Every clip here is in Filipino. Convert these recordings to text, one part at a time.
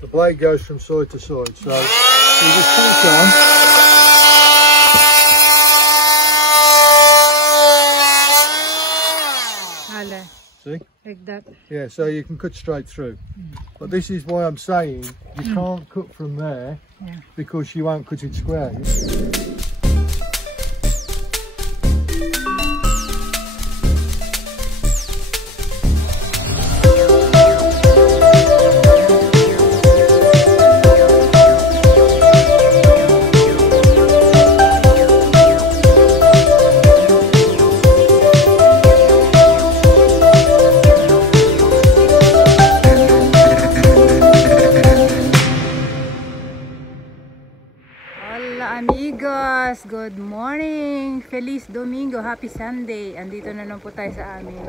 the blade goes from side to side. So you just pull it on. See? Like that. Yeah, so you can cut straight through. But this is why I'm saying you can't cut from there, because you won't cut it square. Amigos, good morning, Feliz Domingo, Happy Sunday. Andito na lang po tayo sa amin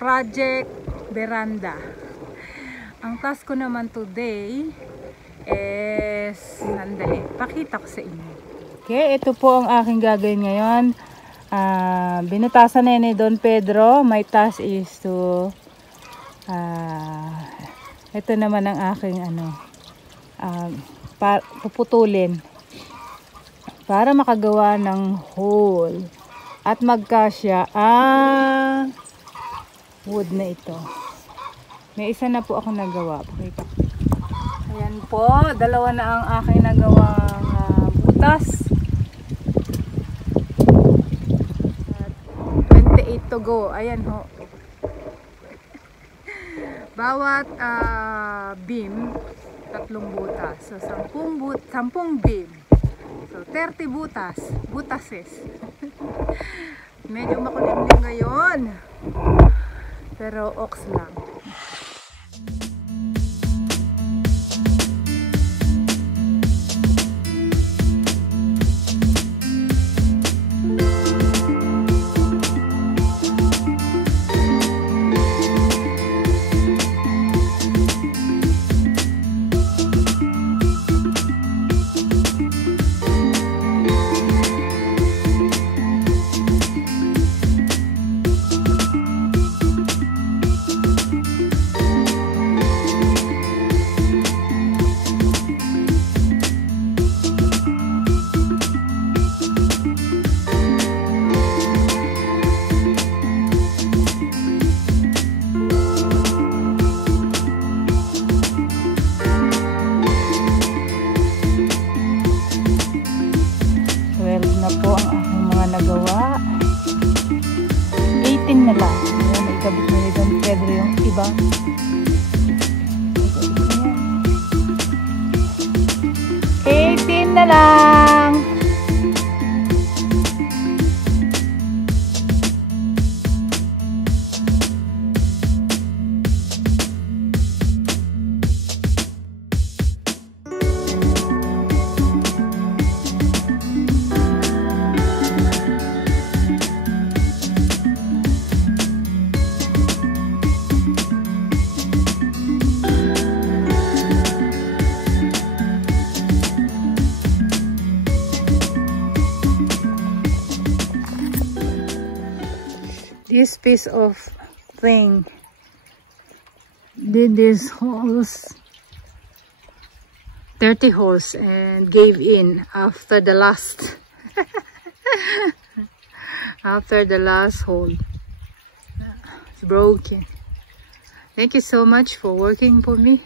project veranda. Ang task ko naman today is, sandali, pakita ko sa inyo. Okay, ito po ang aking gagawin ngayon. Binutasan na ni Don Pedro. My task is to ito naman ang aking puputulin para makagawa ng hole at magkasya ang wood na ito. May isa na po ako nagawa. Pakita. Ayan po, dalawa na ang aking nagawang butas. At 28 to go. Ayan ho. Bawat beam, 3 butas. So 10 beam. So 30 butases. Medyo makulimlim ngayon. Pero ox lang. Na po ang aking mga nagawa. 18 na lang. Ayan, naikabit na ni Don Pedro yung iba. 18 na lang. This piece of thing did these holes, 30 holes, and gave in after the last after the last hole. It's broken. Thank you so much for working for me.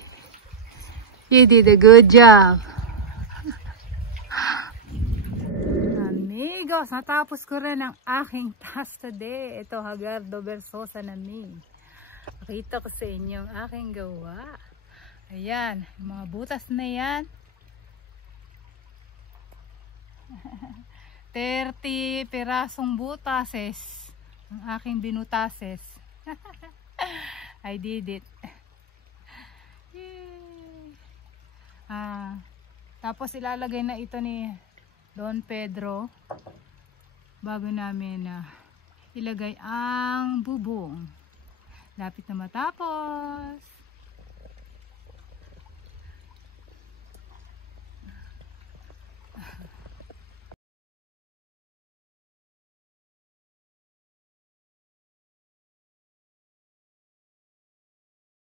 You did a good job. Amigos, natapos ko rin ang aking task today. Ito, Hagardo Versosa namin. Pakita ko sa inyo ang aking gawa. Ayan, mga butas na yan. 30 pirasong butases ang aking binutases. I did it. Yay! Tapos ilalagay na ito ni Don Pedro bago namin ilagay ang bubong. Lapit na matapos.